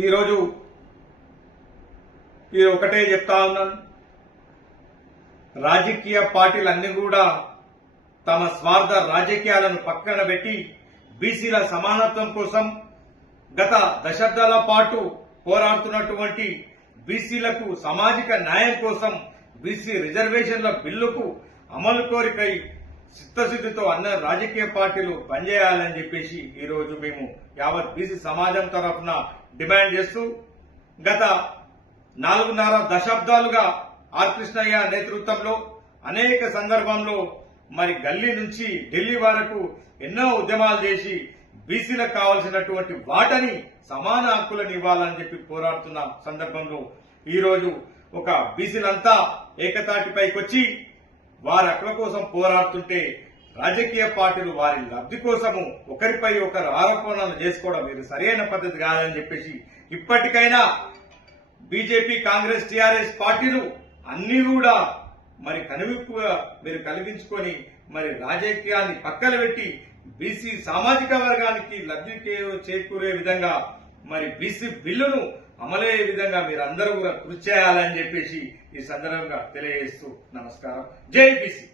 ఈరోజు ఒకటే చెప్తా ఉన్నాను, రాజకీయ పార్టీలన్నీ కూడా తమ స్వార్థ రాజకీయాలను పక్కన పెట్టి బీసీల సమానత్వం కోసం గత దశాబ్దాల పాటు పోరాడుతున్నటువంటి బీసీలకు సామాజిక న్యాయం కోసం బీసీ రిజర్వేషన్ల బిల్లుకు అమలు కోరికై చిత్తశుద్ధితో అన్న రాజకీయ పార్టీలు పనిచేయాలని చెప్పేసి ఈరోజు మేము యావత్ బీసీ సమాజం తరఫున డిమాండ్ చేస్తూ గత 4.5 దశాబ్దాలుగా ఆర్ కృష్ణయ్య నేతృత్వంలో అనేక సందర్భంలో మరి గల్లీ నుంచి ఢిల్లీ వరకు ఎన్నో ఉద్యమాలు చేసి బీసీలకు కావాల్సినటువంటి వాటని సమాన హక్కులను ఇవ్వాలని చెప్పి పోరాడుతున్న సందర్భంలో ఈరోజు ఒక బీసీలంతా ఏకతాటిపైకొచ్చి వారి హక్కుల కోసం పోరాడుతుంటే రాజకీయ పార్టీలు వారి లబ్ధి కోసము ఒకరిపై ఒకరు ఆరోపణలు చేసుకోవడం ఇది సరైన పద్ధతి కాదని చెప్పేసి ఇప్పటికైనా బీజేపీ, కాంగ్రెస్, టీఆర్ఎస్ పార్టీలు అన్ని కూడా మరి కనువిప్పుగా మీరు కలిగించుకొని మరి రాజకీయాన్ని పక్కన పెట్టి బీసీ సామాజిక వర్గానికి లబ్ధి చేకూరే విధంగా మరి బీసీ బిల్లును అమలయ్యే విధంగా మీరు అందరూ కూడా కృషి చేయాలని చెప్పేసి ఈ సందర్భంగా తెలియజేస్తూ నమస్కారం. జై బీసీ.